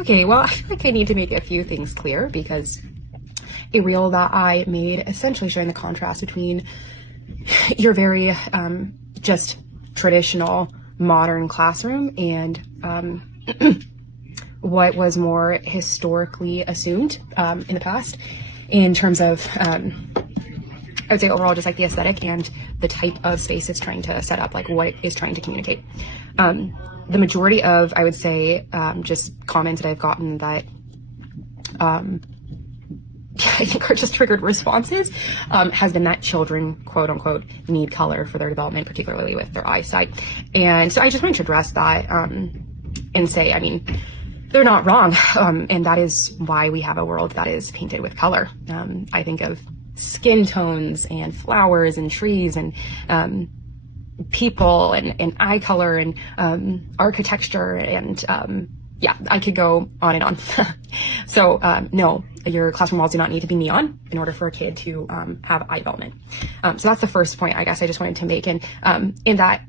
Okay, well, I feel like I need to make a few things clear because a reel that I made essentially showing the contrast between your very just traditional modern classroom and what was more historically assumed in the past in terms of, I would say overall just like the aesthetic and the type of space it's trying to set up, like what it is trying to communicate. The majority of, I would say, just comments that I've gotten that I think are just triggered responses has been that children, quote unquote, need color for their development, particularly with their eyesight. And so I just wanted to address that and say, I mean, they're not wrong. And that is why we have a world that is painted with color. I think of skin tones and flowers and trees and people and eye color and architecture and yeah, I could go on and on. So no, your classroom walls do not need to be neon in order for a kid to have eye development. So that's the first point I guess I just wanted to make. And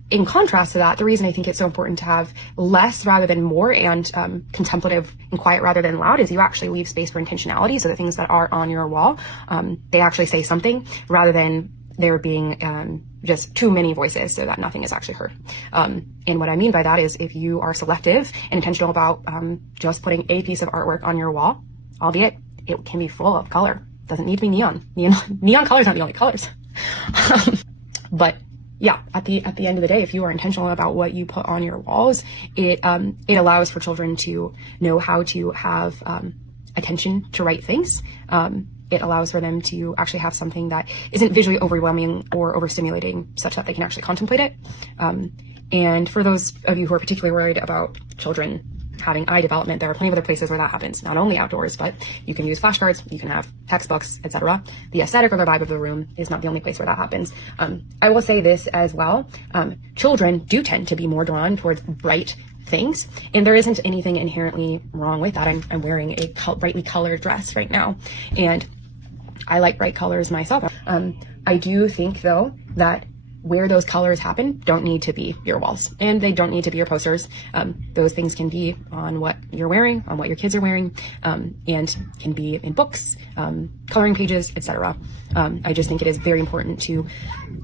in contrast to that, the reason I think it's so important to have less rather than more and contemplative and quiet rather than loud is you actually leave space for intentionality. So the things that are on your wall, they actually say something rather than there being just too many voices so that nothing is actually heard. And what I mean by that is if you are selective and intentional about just putting a piece of artwork on your wall, albeit it can be full of color, doesn't need to be neon. Neon colors aren't the only colors. But yeah, at the end of the day, if you are intentional about what you put on your walls, it allows for children to know how to have attention to right things. It allows for them to actually have something that isn't visually overwhelming or overstimulating such that they can actually contemplate it. And for those of you who are particularly worried about children having eye development, there are plenty of other places where that happens, not only outdoors, but you can use flashcards, you can have textbooks, etc. The aesthetic or the vibe of the room is not the only place where that happens. I will say this as well. Children do tend to be more drawn towards bright things, and there isn't anything inherently wrong with that. I'm wearing a brightly colored dress right now, and I like bright colors myself. I do think though that where those colors happen don't need to be your walls, and they don't need to be your posters. Those things can be on what you're wearing, on what your kids are wearing, and can be in books, coloring pages, etc. I just think it is very important to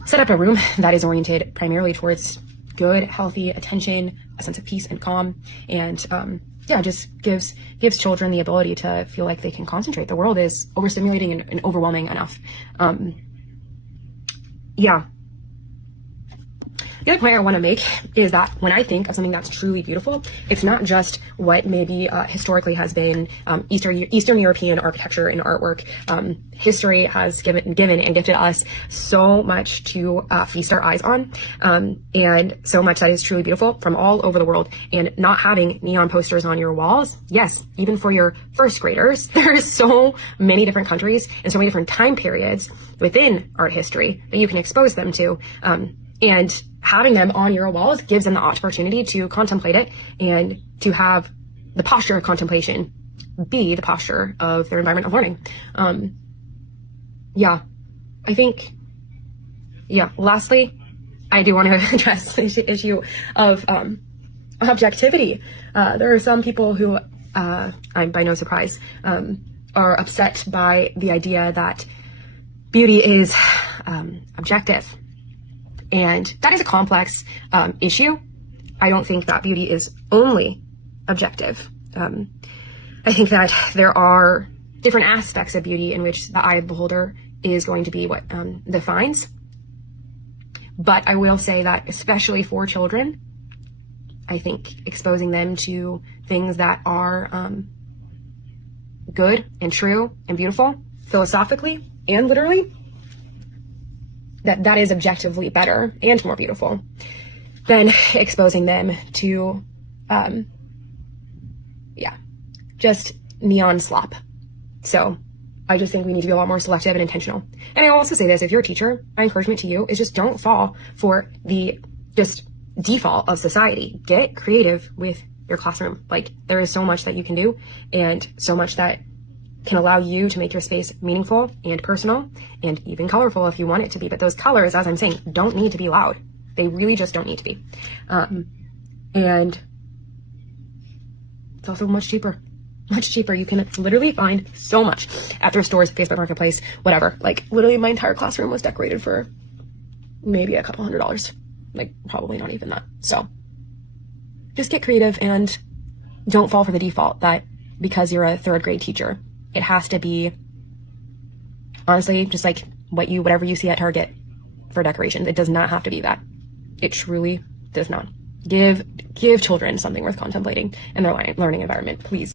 set up a room that is oriented primarily towards good, healthy attention, a sense of peace and calm, and yeah, just gives children the ability to feel like they can concentrate. The world is overstimulating and overwhelming enough. Yeah. The other point I want to make is that when I think of something that's truly beautiful, it's not just what maybe historically has been Eastern European architecture and artwork. History has given and gifted us so much to feast our eyes on, and so much that is truly beautiful from all over the world. And not having neon posters on your walls, yes, even for your first graders, there are so many different countries and so many different time periods within art history that you can expose them to. And having them on your walls gives them the opportunity to contemplate it and to have the posture of contemplation be the posture of their environment of learning. Yeah, I think, yeah, lastly, I do want to address the issue of objectivity. There are some people who, I'm by no surprise, are upset by the idea that beauty is objective. And that is a complex issue. I don't think that beauty is only objective. I think that there are different aspects of beauty in which the eye of the beholder is going to be what defines. But I will say that especially for children, I think exposing them to things that are good and true and beautiful, philosophically and literally, that is objectively better and more beautiful than exposing them to, yeah, just neon slop. So I just think we need to be a lot more selective and intentional. And I'll also say this, if you're a teacher, my encouragement to you is just don't fall for the just default of society. Get creative with your classroom. Like, there is so much that you can do and so much that can allow you to make your space meaningful and personal and even colorful if you want it to be. But those colors, as I'm saying, don't need to be loud. They really just don't need to be. And it's also much cheaper. much cheaper. You can literally find so much at thrift stores, Facebook Marketplace, whatever. Like literally my entire classroom was decorated for maybe a couple $100s. Like probably not even that. So just get creative and don't fall for the default that because you're a third grade teacher, it has to be honestly just like whatever you see at Target for decorations. It does not have to be that. It truly does not. Give children something worth contemplating in their learning environment, please.